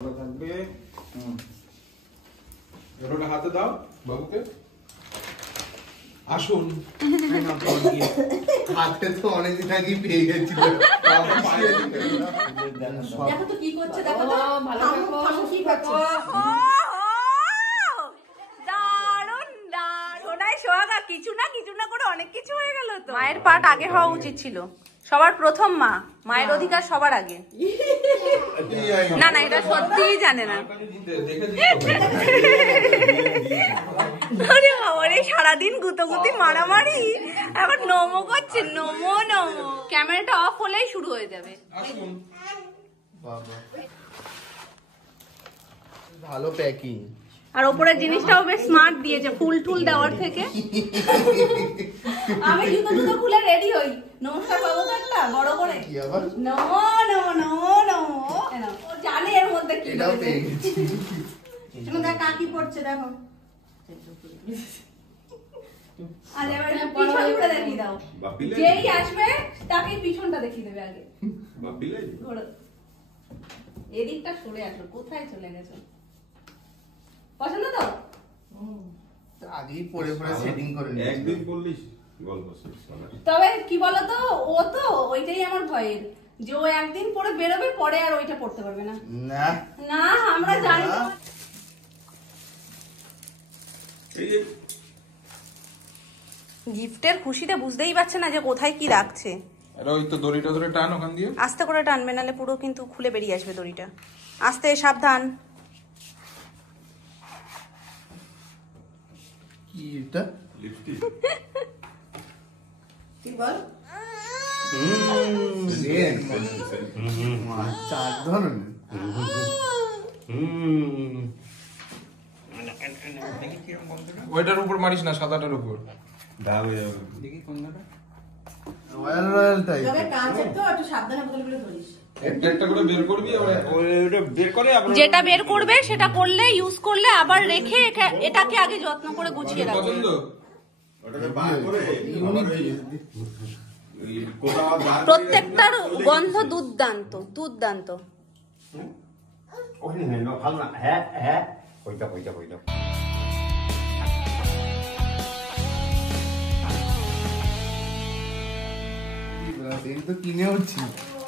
থাকবে। এরোটা হাতে দাও বাবুকে। আসুন। হাতে তো অনেকদিন আগে পেয়ে গেছিল। দেখো তো কি করছে, দেখো তো ভালো থাকো কি করছে। দারুণ দারুণ। সোহাগা কিছু না করে অনেক কিছু হয়ে গেল তো। মায়ের পাঠ আগে হওয়া উচিত ছিল। সবার প্রথম মা, মায়ের অধিকার সবার আগে। না না, এটা সত্যিই জানে না। সারাদিন গুতোগুতি মারামারি, এখন নমো করছে, নমো নমো। ক্যামেরাটা অফ হলেই শুরু হয়ে যাবে। ভালো প্যাকিং। আর ওপরের জিনিসটাও বেশ স্মার্ট দিয়েছে, ফুল টুল দেওয়ার থেকে। আমি জুতো খুলে রেডি হই। নমস্কার পাবো তো একটা বড় করে। কি আবার? নমো নমো নমো নমো। ও জানে এর মধ্যে কি এটাও রয়েছে। পেয়ে গেছি। শোনো দেখ কাকি পড়ছে, দেখো। আর এবারে পিছন ঘুরে দেখিয়ে দাও। যেই আসবে তাকে পিছনটা দেখিয়ে দেবে আগে। ঘোরো। এদিকটা সরে আসলো, কোথায় চলে গেছে? পছন্দ তো? আগেই পরে সেটিং করে নিয়েছি। একদিন বললিস গল্প শেষ। তবে কি বলতো, ও তো ওইটাই আমার ভয়ের, যে ও একদিন পরে বেরোবে, পরে আর ওইটা পড়তে পারবে না। না না, আমরা জানি না। গিফটের খুশিতে বুঝতেই পারছে না যে কোথায় কি রাখছে। আরে ওই তো দড়িটা ধরে টান ওখান দিয়ে। আস্তে করে টানবে, নালে পুরো কিন্তু খুলে বেরিয়ে আসবে দড়িটা। আস্তে, সাবধান। কি এটা? লিপস্টিক। কি বল? চার ধরনের। ওইটার উপর মারিস না, সাদাটার উপর। দেখি কোনটা রয়্যাল রয়্যাল টাইপ। তবে কাঁচের তো একটু সাবধানে বোতল করে ধরিস। একটা করে বের করবি, ওটা বের করে আবার যেটা বের করবে সেটা করলে, ইউজ করলে আবার রেখে এটাকে আগে যত্ন করে গুছিয়ে রাখবে। পছন্দ। প্রত্যেকটার গন্ধ দুর্দান্ত দুর্দান্ত। ভালো না। হ্যাঁ হ্যাঁ, ওইটা ওইটা ওইটা তো কিনে হচ্ছি,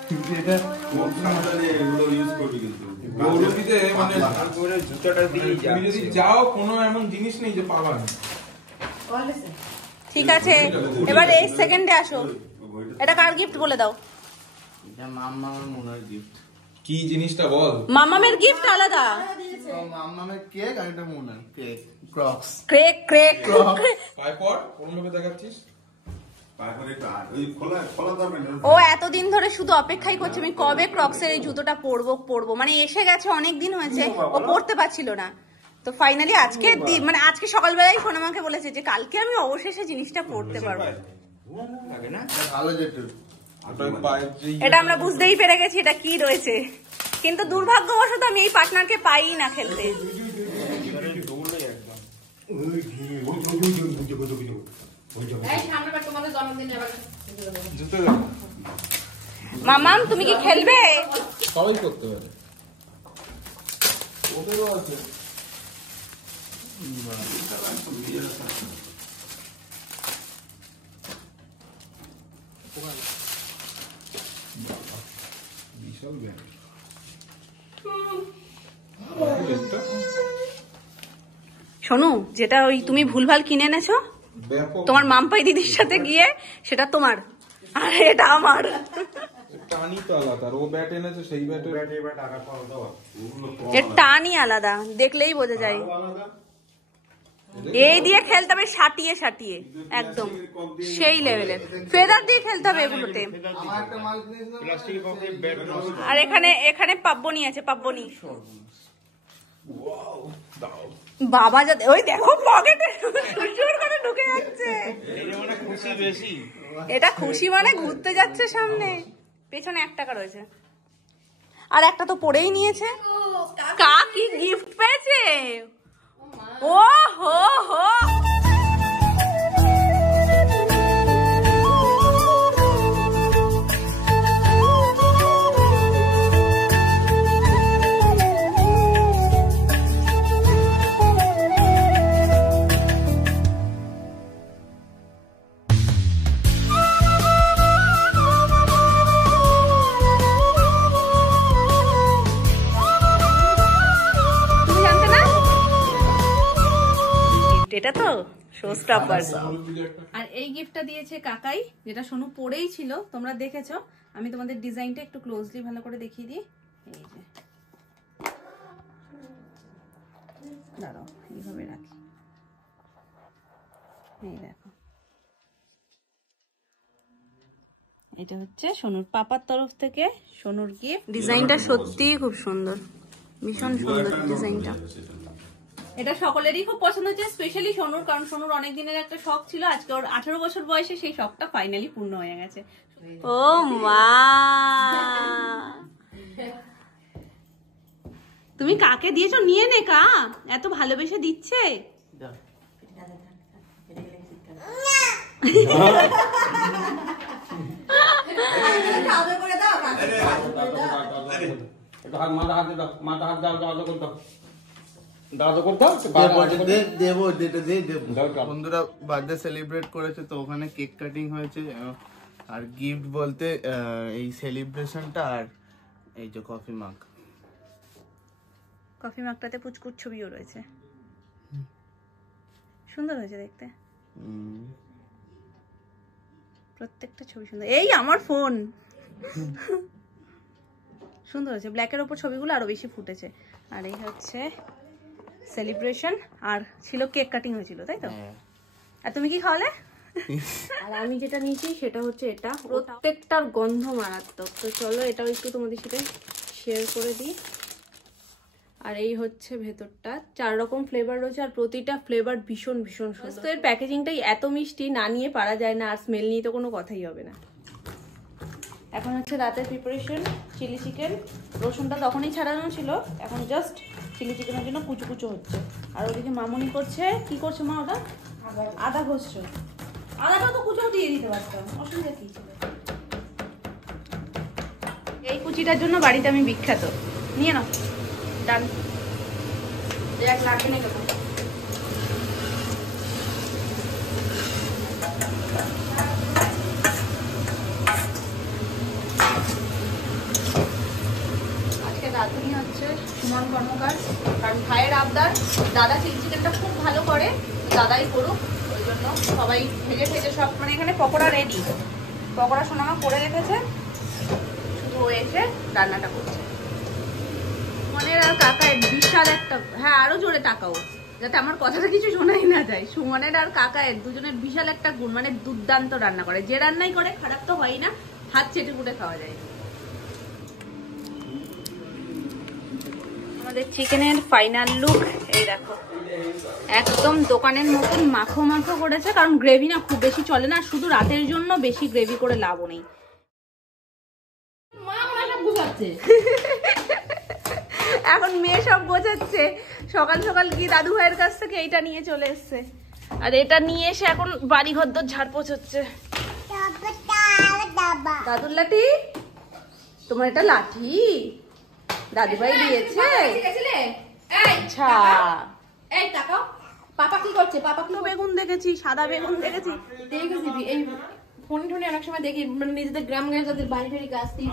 কিন্তু এটা গৌরবীতে মানে জুতোটা দিয়ে তুমি যদি যাও, কোনো এমন জিনিস নেই যে পাবা না। ঠিক আছে, এবার এই সেকেন্ডে আসো। এটা কার গিফট বলে দাও? এটা মাম্মামের মনে হয় গিফট। কি জিনিসটা বল। মামামের গিফট আলাদা। মাম্মামের কেক আর এটা মনে হয় কেক। ক্রক্স। ক্রেক ক্রেক। পায় পর কোন ভাবে দেখাচ্ছিস? ও এতদিন ধরে শুধু অপেক্ষাই করছে আমি কবে ক্রক্সের এই জুতোটা পরবো। মানে এসে গেছে, অনেক দিন হয়েছে, ও পরতে পারছিল না। তো ফাইনালি আজকে মানে আজকে সকালবেলায় ফোন আমাকে বলেছে যে কালকে আমি অবশেষে জিনিসটা পরতে পারবো। ভালো যেটা। এটা আমরা বুঝতেই পেরে গেছি এটা কি রয়েছে, কিন্তু দুর্ভাগ্যবশত আমি এই পার্টনারকে পাই না খেলতে। মামাম তুমি কি খেলবে? সবাই করতে পারে। ওদেরও আছে। বিশাল ব্যাগ। শোনো, যেটা ওই তুমি ভুলভাল কিনে এনেছো তোমার মামপাই দিদির সাথে গিয়ে, সেটা তোমার আর এটা আমার। টানি তো আলাদা, ও ব্যাট এনেছে সেই ব্যাটের টাকা পাওয়া দাও। এর টানই আলাদা, দেখলেই বোঝা যায়। এই দিয়ে খেলতে হবে সাটিয়ে সাটিয়ে, একদম সেই লেভেলের। ফেদার দিয়ে খেলতে হবে এগুলোতে। আর এখানে পাব্বনি আছে, পাব্বনি। বাবা যাতে ওই দেখো পকেটে সুর করে ঢুকে যাচ্ছে। এটা খুশি মানে ঘুরতে যাচ্ছে সামনে, পেছনে 1 টাকা রয়েছে। আর একটা তো পড়েই নিয়েছে। কাকি গিফট পেয়েছে। ও হো হো। এটা তো শো স্টপার। আর এই গিফটটা দিয়েছে কাকাই, যেটা সোনু পরেই ছিল, তোমরা দেখেছো। আমি তোমাদের ডিজাইনটা একটু ক্লোজলি ভালো করে দেখিয়ে দিই। এই যে দাঁড়াও, এইভাবে রাখি, এই দেখো, এটা হচ্ছে সোনুর পাপার তরফ থেকে সোনুর গিফট। ডিজাইনটা সত্যিই খুব সুন্দর, ভীষণ সুন্দর ডিজাইনটা। এটা সকলেরই খুব পছন্দ হচ্ছে, স্পেশালি সোনুর, কারণ সোনুর অনেক দিনের একটা শখ ছিল। আজকে ওর 18 বছর বয়সে সেই শখটা ফাইনালি পূর্ণ হয়ে গেছে। ও মা, তুমি কাকে দিয়েছো? নিয়ে নে কা, এত ভালোবেসে দিচ্ছে। বন্ধুরা বার্থডে সেলিব্রেট করেছে, তো ওখানে কেক কাটিং হয়েছে, আর গিফট বলতে এই সেলিব্রেশনটা, আর এই যে কফি মাগ। কফি মাগটাতে পুচকুর ছবিও রয়েছে, সুন্দর হয়েছে দেখতে, প্রত্যেকটা ছবি সুন্দর। এই আমার ফোন সুন্দর হয়েছে, ব্ল্যাকের ওপর ছবিগুলো আরো বেশি ফুটেছে। আর এই হচ্ছে সেলিব্রেশন, আর ছিল কেক কাটিং হয়েছিল, তাই তো? আর তুমি কি খাওয়ালে? আর আমি যেটা নিয়েছি সেটা হচ্ছে এটা, প্রত্যেকটার গন্ধ মারাত্মক। তো চলো এটাও একটু তোমাদের সাথে শেয়ার করে দিই। আর এই হচ্ছে ভেতরটা, 4 রকম ফ্লেভার রয়েছে, আর প্রতিটা ফ্লেভার ভীষণ ভীষণ সুন্দর। তো এর প্যাকেজিংটাই এত মিষ্টি, না নিয়ে পারা যায় না, আর স্মেল নিয়ে তো কোনো কথাই হবে না। এখন হচ্ছে রাতের প্রিপারেশন, চিলি চিকেন। রসুনটা তখনই ছাড়ানো ছিল, এখন জাস্ট চিলি চিকেনের জন্য কুচু কুচু হচ্ছে। আর ওদিকে মামুনি করছে, কি করছে মা? ওটা আদা ঘষছে। আদাটা তো কুচো দিয়ে দিতে পারতাম, অসুবিধা কি ছিল? এই কুচিটার জন্য বাড়িতে আমি বিখ্যাত। নিয়ে নাও, ডান। এক লাগবে না কেন? আজকে রাঁধুনি হচ্ছে সুমন কর্মকার, কারণ ভাইয়ের আবদার। দাদা চিলি চিকেনটা খুব ভালো করে, দাদাই করুক, ওই জন্য সবাই ভেজে ভেজে সব, মানে এখানে পকোড়া রেডি, পকোড়া সোনামা করে রেখেছে, শুধু এসে রান্নাটা করছে। সুমনের আর কাকার বিশাল একটা, হ্যাঁ আরো জোরে তাকাও যাতে আমার কথাটা কিছু শোনাই না যায়। সুমনের আর কাকায়ের দুজনের বিশাল একটা গুণ, মানে দুর্দান্ত রান্না করে, যে রান্নাই করে খারাপ তো হয় না, হাত চেটে পুটে খাওয়া যায়। আমাদের চিকেনের ফাইনাল লুক এই দেখো, একদম দোকানের মতন মাখো মাখো করেছে, কারণ গ্রেভি না খুব বেশি চলে না, শুধু রাতের জন্য বেশি গ্রেভি করে লাভও নেই। এখন মেয়ে সব গোছাচ্ছে, সকাল সকাল গিয়ে দাদু ভাইয়ের কাছ থেকে এইটা নিয়ে চলে এসছে, আর এটা নিয়ে এসে এখন বাড়ি ঘর দর ঝাড়পোছ হচ্ছে। দাদুর লাঠি, তোমার এটা লাঠি দাদু ভাই দিয়েছে? আচ্ছা, এই তাকাও, পাপা কি করছে? পাপা কি? বেগুন দেখেছি, সাদা বেগুন দেখেছি, দেখেছি এই ফোনে টোনে অনেক সময় দেখি, মানে নিজেদের গ্রাম গায়ে যাদের বাড়ি টাড়ি গাছ দিয়ে,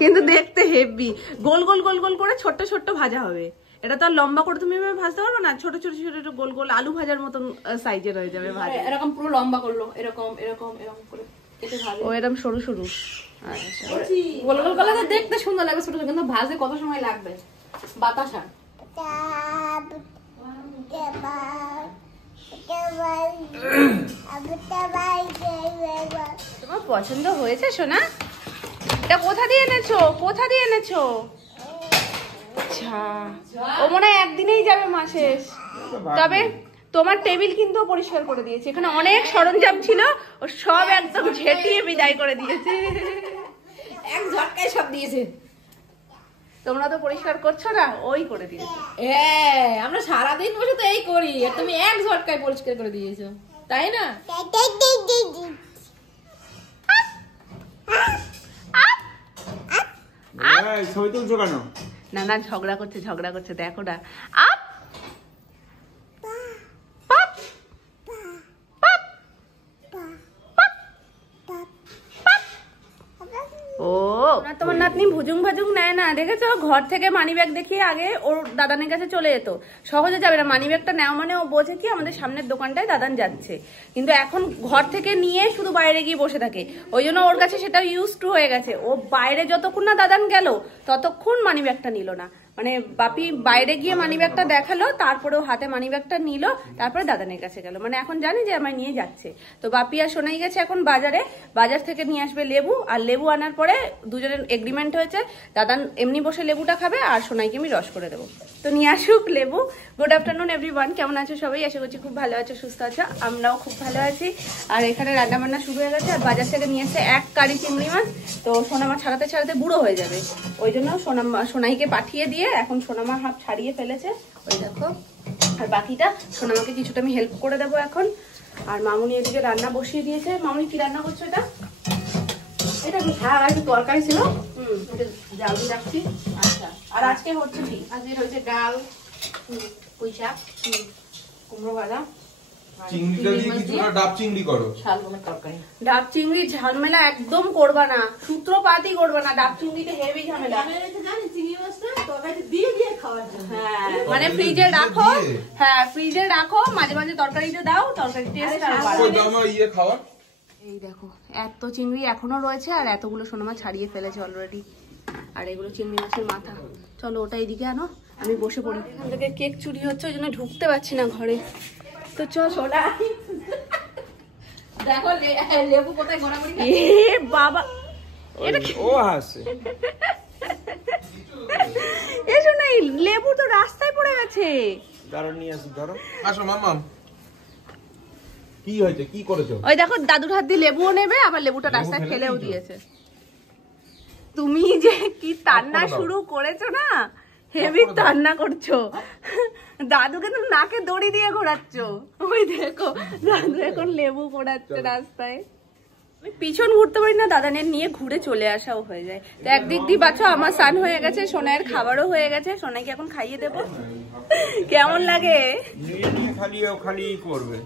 কিন্তু দেখতে হেভি, গোল গোল গোল গোল করে ছোট্ট ছোট্ট ভাজা হবে। এটা তো আর লম্বা করে তুমি ভাজতে পারবে না, ছোট ছোট ছোট গোল গোল আলু ভাজার মতন সাইজের হয়ে যাবে ভাজা। এরকম পুরো লম্বা করলো, এরকম এরকম এরকম করে কেটে ভাজে। ও এরকম সরু সরু, আচ্ছা গোল গোল করলে তো দেখতে সুন্দর লাগবে ছোট ছোট, কিন্তু ভাজে কত সময় লাগবে? বাতাসা তোমার পছন্দ হয়েছে সোনা? এটা কোথা দিয়ে এনেছো? কোথা দিয়ে এনেছো? আচ্ছা, ও মনে হয় একদিনেই যাবে মা শেষ। তবে তোমার টেবিল কিন্তু পরিষ্কার করে দিয়েছে, এখানে অনেক সরঞ্জাম ছিল, ও সব একদম ঝেঁটিয়ে বিদায় করে দিয়েছে, এক ঝটকায় সব দিয়েছে। তোমরা তো পরিষ্কার করছো না, ওই করে দিয়েছে। হ্যাঁ, আমরা সারাদিন বসে তো এই করি, আর তুমি এক ঝটকায় পরিষ্কার করে দিয়েছো, তাই না? ছবি তুলছো কেন? না না, ঝগড়া করছে ঝগড়া করছে, দেখো না। ও তোমার নাতনি হুজুং ভাজুং নেয় না, দেখেছো? ঘর থেকে মানি ব্যাগ দেখিয়ে আগে ওর দাদানের কাছে চলে যেত, সহজে যাবে না। মানি ব্যাগটা নেওয়া মানে ও বোঝে কি আমাদের সামনের দোকানটায় দাদান যাচ্ছে, কিন্তু এখন ঘর থেকে নিয়ে শুধু বাইরে গিয়ে বসে থাকে, ওই জন্য ওর কাছে সেটা ইউজ টু হয়ে গেছে। ও বাইরে যতক্ষণ না দাদান গেল ততক্ষণ মানি ব্যাগটা নিল না, মানে বাপি বাইরে গিয়ে মানি ব্যাগটা দেখালো, তারপরে ও হাতে মানি ব্যাগটা নিল, তারপরে দাদানের কাছে গেল, মানে এখন জানি যে আমায় নিয়ে যাচ্ছে। তো বাপি আর সোনাই গেছে এখন বাজারে, বাজার থেকে নিয়ে আসবে লেবু, আর লেবু আনার পরে দুজনের এগ্রিমেন্ট হয়েছে দাদান এমনি বসে লেবুটা খাবে আর সোনাইকে আমি রস করে দেবো। তো নিয়ে আসুক লেবু। গুড আফটারনুন এভরিওয়ান, কেমন আছো সবাই? আশা করছি খুব ভালো আছো, সুস্থ আছো, আমরাও খুব ভালো আছি। আর এখানে রান্না বান্না শুরু হয়ে গেছে, আর বাজার থেকে নিয়ে এসে 1 কারি চিংড়ি মাছ। তো সোনামা ছাড়াতে ছাড়াতে বুড়ো হয়ে যাবে, ওই জন্য সোনাইকে পাঠিয়ে দিয়ে এখন সোনামা হাফ ছাড়িয়ে ফেলেছে, ওই দেখো। আর বাকিটা সোনামাকে কিছুটা আমি হেল্প করে দেবো এখন। আর মামুনি এদিকে রান্না বসিয়ে দিয়েছে। মামুনি কি রান্না করছো এটা? এটা কি? হ্যাঁ, একটু তরকারি ছিল, জাল দিয়ে রাখছি। আচ্ছা, আর আজকে হচ্ছে কি? আজকে হচ্ছে ডাল, পুঁই শাক, কুমড়ো ভাজা, চিংড়িটা দিয়ে কিছুটা ডাব চিংড়ি করো। শালগমের তরকারি। ডাব চিংড়ি ঝামেলা একদম করবা না, সূত্রপাতই করবা না, ডাব চিংড়িতে হেভি ঝামেলা। হ্যাঁ, মানে ফ্রিজে রাখো, হ্যাঁ ফ্রিজে রাখো, মাঝে মাঝে তরকারিতে দাও, তরকারি টেস্ট আর বাড়ে। খাওয়া এই দেখো এত চিংড়ি এখনো রয়েছে, আর এতগুলো সোনামা ছাড়িয়ে ফেলেছে অলরেডি। আর এগুলো চিংড়ি মাছের মাথা। চলো ওটা এদিকে আনো, আমি বসে পড়ি। এখান থেকে কেক চুরি হচ্ছে, ওই জন্য ঢুকতে পারছি না ঘরে। তো চল সোনা, দেখো লেবু কোথায় ঘোরাঘুরি এ বাবা, এটা কি? ও হাসে। এসো না, লেবু তো রাস্তায় পড়ে গেছে। ধরো নিয়ে আসো, ধরো। আসো মামাম, কি হয়েছে, কি করেছো? ওই দেখো দাদুর হাত দিয়ে লেবুও নেবে, আবার লেবুটা রাস্তায় ফেলেও দিয়েছে। তুমি যে কি তান্না শুরু করেছো না, হেভি তান্না করছো। দাদুকে তো নাকে দড়ি দিয়ে ঘোরাচ্ছ, ওই দেখো দাদু এখন লেবু পোড়াচ্ছে রাস্তায়। আমি পিছন ঘুরতে পারি না, দাদানের নিয়ে ঘুরে চলে আসাও হয়ে যায়। তো একদিক দিয়ে বাচ্চা আমার স্নান হয়ে গেছে, সোনাইয়ের খাবারও হয়ে গেছে, সোনাইকে এখন খাইয়ে দেবো। কেমন লাগে? নিয়ে খালি ও খালি করবে।